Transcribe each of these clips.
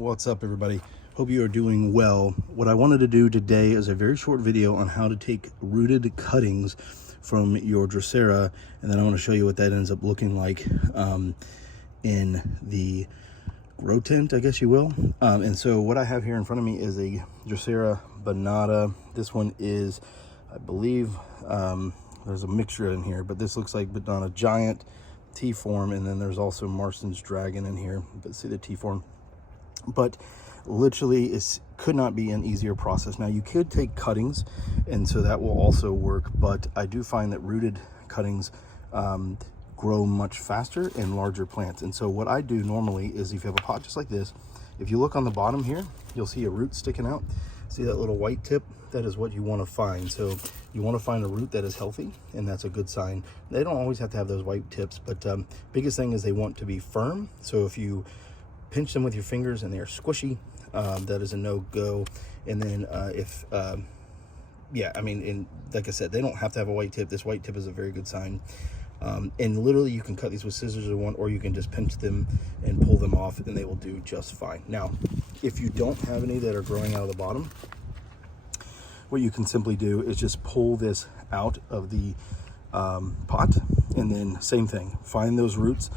What's up, everybody? Hope you are doing well. What I wanted to do today is a very short video on how to take rooted cuttings from your Drosera, and then I want to show you what that ends up looking like in the grow tent, I guess you will. And so what I have here in front of me is a Drosera binata. This one is, I believe, there's a mixture in here, but this looks like binata giant, T-form, and then there's also Marston's dragon in here, but see the T-form. But literally it could not be an easier process. Now you could take cuttings, and so that will also work, but I do find that rooted cuttings grow much faster in larger plants. And so what I do normally is, if you have a pot just like this, if you look on the bottom here, you'll see a root sticking out. See that little white tip? That is what you want to find. So you want to find a root that is healthy, and that's a good sign. They don't always have to have those white tips, but biggest thing is they want to be firm. So if you pinch them with your fingers and they are squishy, that is a no-go. And then yeah, I mean, and like I said, they don't have to have a white tip. This white tip is a very good sign. And literally you can cut these with scissors if you want, or you can just pinch them and pull them off, and they will do just fine. Now, if you don't have any that are growing out of the bottom, what you can simply do is just pull this out of the pot, and then same thing, find those roots.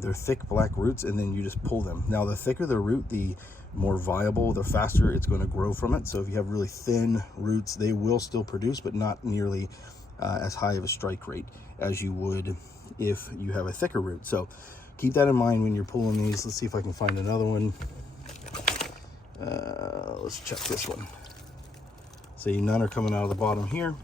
They're thick black roots, and then you just pull them. Now the thicker the root, the more viable, the faster it's going to grow from it. So if you have really thin roots, they will still produce, but not nearly as high of a strike rate as you would if you have a thicker root. So keep that in mind when you're pulling these. Let's see if I can find another one. Let's check this one. See, none are coming out of the bottom here,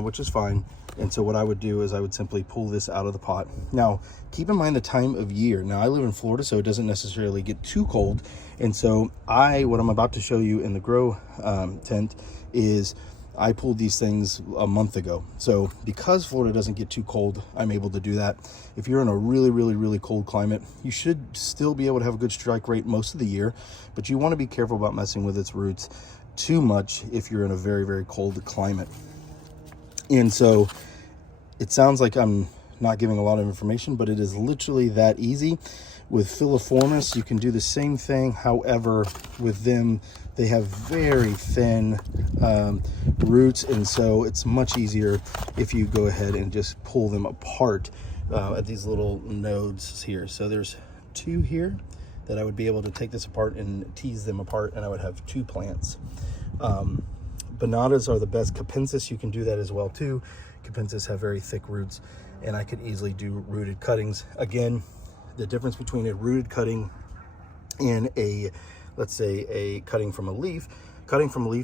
which is fine. And so what I would do is I would simply pull this out of the pot. Now, keep in mind the time of year. Now, I live in Florida, so it doesn't necessarily get too cold. And so what I'm about to show you in the grow tent is I pulled these things a month ago. So because Florida doesn't get too cold, I'm able to do that. If you're in a really cold climate, you should still be able to have a good strike rate most of the year, but you want to be careful about messing with its roots too much if you're in a very cold climate. And so it sounds like I'm not giving a lot of information, but it is literally that easy. With filiformis, you can do the same thing. However, with them, they have very thin roots, and so it's much easier if you go ahead and just pull them apart at these little nodes here. So there's two here that I would be able to take this apart and tease them apart, and I would have two plants. Binatas are the best. Capensis, you can do that as well too. Capensis have very thick roots, and I could easily do rooted cuttings. Again, the difference between a rooted cutting and let's say a cutting from a leaf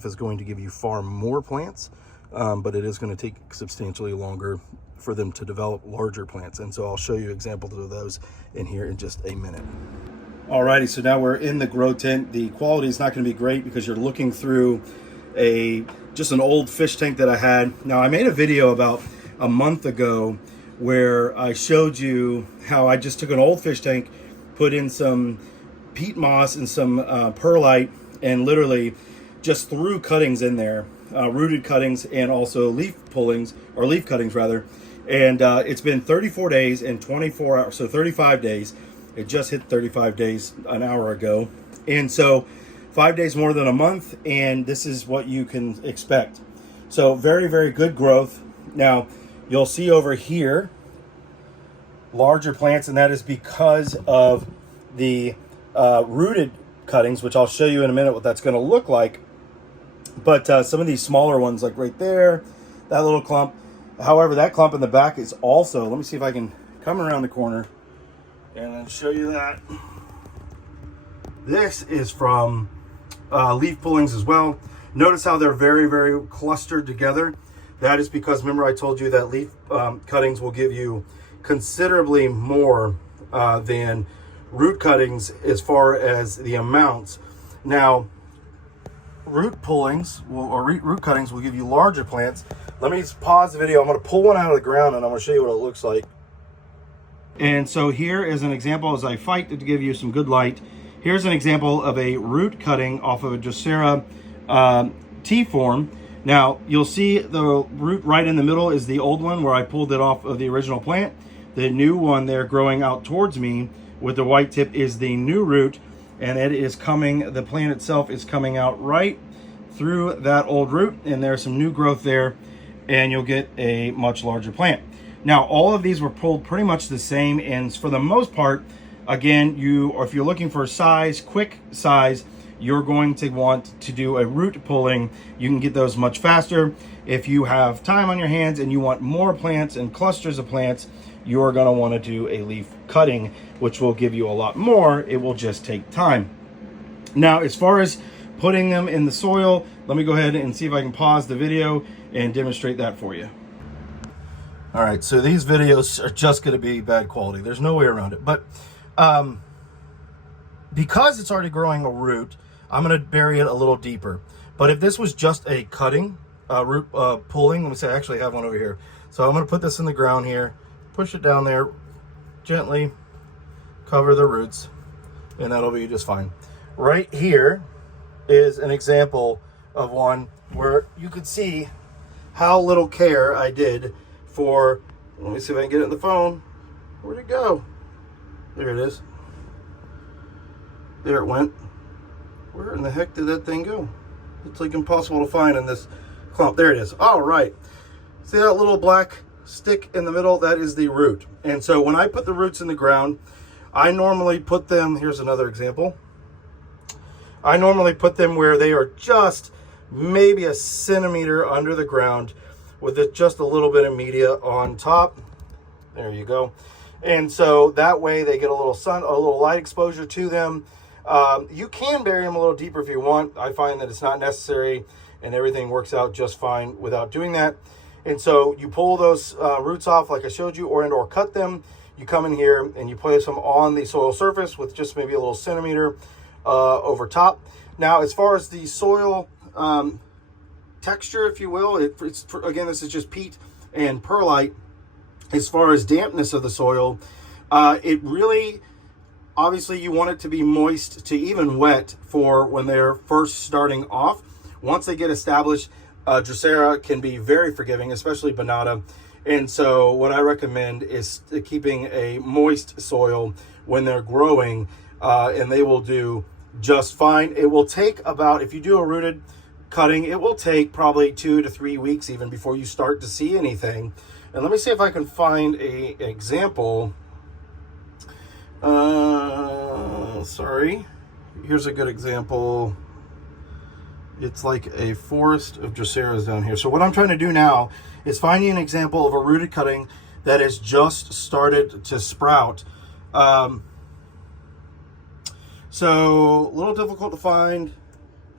is going to give you far more plants, but it is going to take substantially longer for them to develop larger plants. And so I'll show you examples of those in here in just a minute. Alrighty, so now we're in the grow tent. The quality is not going to be great because you're looking through just an old fish tank that I had. Now, I made a video about a month ago where I showed you how I just took an old fish tank, put in some peat moss and some perlite, and literally just threw cuttings in there, rooted cuttings and also leaf cuttings rather. And it's been 34 days and 24 hours, so 35 days. It just hit 35 days an hour ago. And so 5 days more than a month, and this is what you can expect. So very good growth. Now, you'll see over here larger plants, and that is because of the rooted cuttings, which I'll show you in a minute what that's going to look like. But some of these smaller ones, like right there, that little clump. However, that clump in the back is also, let me see if I can come around the corner and then show you that. This is from leaf pullings as well. Notice how they're very clustered together. That is because, remember, I told you that leaf cuttings will give you considerably more than root cuttings as far as the amounts. Now, root cuttings will give you larger plants. Let me pause the video. I'm going to pull one out of the ground, and I'm going to show you what it looks like. And so here is an example as I fight to give you some good light. Here's an example of a root cutting off of a Drosera T-form. Now, you'll see the root right in the middle is the old one where I pulled it off of the original plant. The new one there growing out towards me with the white tip is the new root. and it is coming, the plant itself is coming out right through that old root, and there's some new growth there, and you'll get a much larger plant. Now, all of these were pulled pretty much the same, and for the most part, again, if you're looking for size, quick size, you're going to want to do a root pulling. You can get those much faster. If you have time on your hands and you want more plants and clusters of plants, you're going to want to do a leaf cutting, which will give you a lot more. It will just take time. Now, as far as putting them in the soil, let me go ahead and see if I can pause the video and demonstrate that for you. All right, so these videos are just going to be bad quality. There's no way around it. But because it's already growing a root, I'm going to bury it a little deeper. But if this was just a cutting, root pulling, let me say I actually have one over here. So I'm going to put this in the ground here, push it down there, gently cover the roots, and that'll be just fine. Right here is an example of one where you could see how little care I did for, let me see if I can get it in the phone. Where'd it go? There it is. There it went. Where in the heck did that thing go? It's like impossible to find in this clump. There it is. All right. See that little black stick in the middle? That is the root. And so when I put the roots in the ground, I normally put them, here's another example. I normally put them where they are just maybe a centimeter under the ground with just a little bit of media on top. There you go. And so that way they get a little sun, a little light exposure to them. You can bury them a little deeper if you want. I find that it's not necessary and everything works out just fine without doing that. And so you pull those roots off like I showed you, or cut them. You come in here and you place them on the soil surface with just maybe a little centimeter over top. Now, as far as the soil texture, if you will, again, this is just peat and perlite. As far as dampness of the soil, it really, obviously you want it to be moist to even wet for when they're first starting off. Once they get established, Drosera can be very forgiving, especially binata. And so what I recommend is keeping a moist soil when they're growing, and they will do just fine. It will take about, if you do a rooted cutting, it will take probably 2 to 3 weeks even before you start to see anything. And let me see if I can find an example. Sorry. Here's a good example. It's like a forest of Droseras down here. So what I'm trying to do now is finding an example of a rooted cutting that has just started to sprout. So a little difficult to find.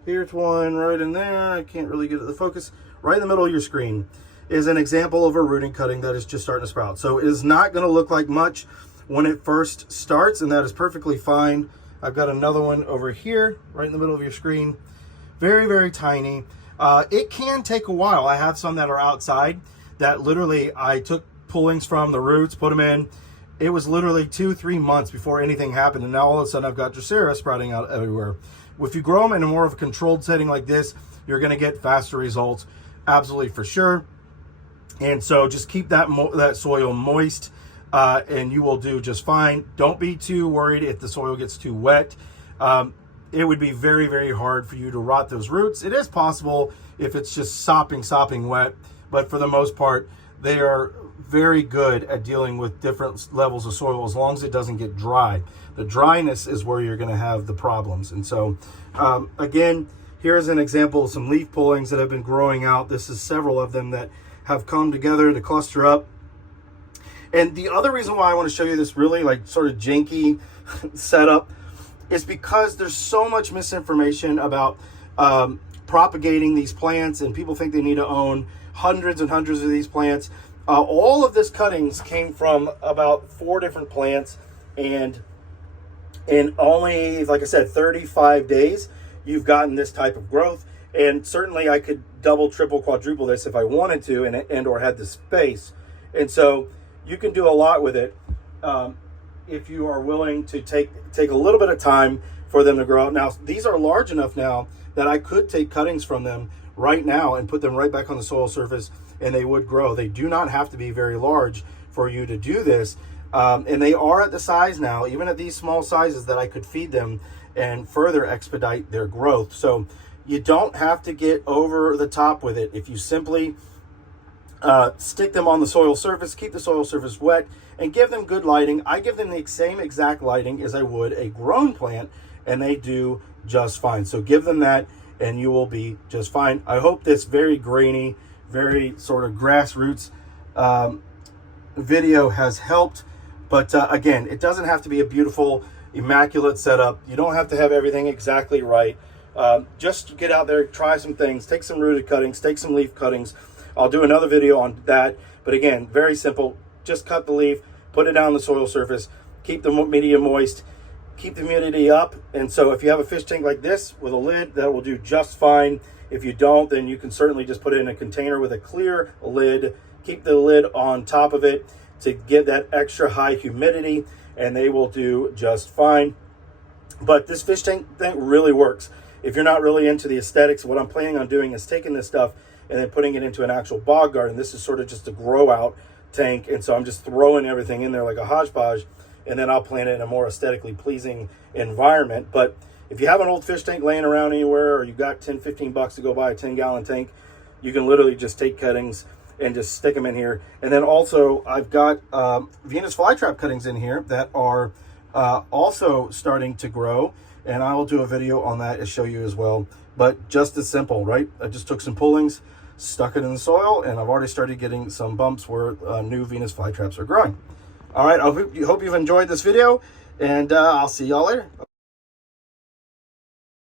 Here's one right in there. I can't really get it to focus. Right in the middle of your screen is an example of a rooting cutting that is just starting to sprout. So it is not going to look like much when it first starts, and that is perfectly fine. I've got another one over here right in the middle of your screen. Very, very tiny. It can take a while. I have some that are outside that literally I took pullings from the roots, put them in. It was literally 2-3 months before anything happened, and now all of a sudden I've got Drosera sprouting out everywhere. If you grow them in a more of a controlled setting like this, you're going to get faster results, absolutely for sure. And so just keep that soil moist, and you will do just fine. Don't be too worried if the soil gets too wet. It would be very, very hard for you to rot those roots. It is possible if it's just sopping wet, but for the most part, they are very good at dealing with different levels of soil as long as it doesn't get dry. The dryness is where you're going to have the problems. And so, again, here's an example of some leaf pullings that have been growing out. This is several of them that have come together to cluster up. And the other reason why I want to show you this really like sort of janky setup is because there's so much misinformation about propagating these plants, and people think they need to own hundreds and hundreds of these plants. All of this cuttings came from about 4 different plants, and in only, like I said, 35 days, you've gotten this type of growth. And certainly I could double, triple, quadruple this if I wanted to, and or had the space. And so you can do a lot with it if you are willing to take a little bit of time for them to grow out. Now, these are large enough now that I could take cuttings from them right now and put them right back on the soil surface, and they would grow. They do not have to be very large for you to do this. And they are at the size now, even at these small sizes, that I could feed them and further expedite their growth. So you don't have to get over the top with it. If you simply stick them on the soil surface, keep the soil surface wet, and give them good lighting. I give them the same exact lighting as I would a grown plant, and they do just fine. So give them that, and you will be just fine. I hope this very grainy, very sort of grassroots video has helped. But again, it doesn't have to be a beautiful, immaculate setup. You don't have to have everything exactly right. Just get out there, try some things, take some rooted cuttings, take some leaf cuttings. I'll do another video on that. But again, very simple. Just cut the leaf, put it down on the soil surface, keep the medium moist, keep the humidity up. And so if you have a fish tank like this with a lid, that will do just fine. If you don't, then you can certainly just put it in a container with a clear lid. Keep the lid on top of it to get that extra high humidity, and they will do just fine. But this fish tank thing really works. If you're not really into the aesthetics, what I'm planning on doing is taking this stuff and then putting it into an actual bog garden. This is sort of just a grow out tank, and so I'm just throwing everything in there like a hodgepodge, and then I'll plant it in a more aesthetically pleasing environment. But if you have an old fish tank laying around anywhere, or you've got 10-15 bucks to go buy a 10-gallon tank, you can literally just take cuttings and just stick them in here. And then also I've got Venus flytrap cuttings in here that are also starting to grow, and I will do a video on that to show you as well. But just as simple, right? I just took some pullings, stuck it in the soil, and I've already started getting some bumps where new Venus flytraps are growing. All right, I hope you've enjoyed this video, and I'll see y'all later.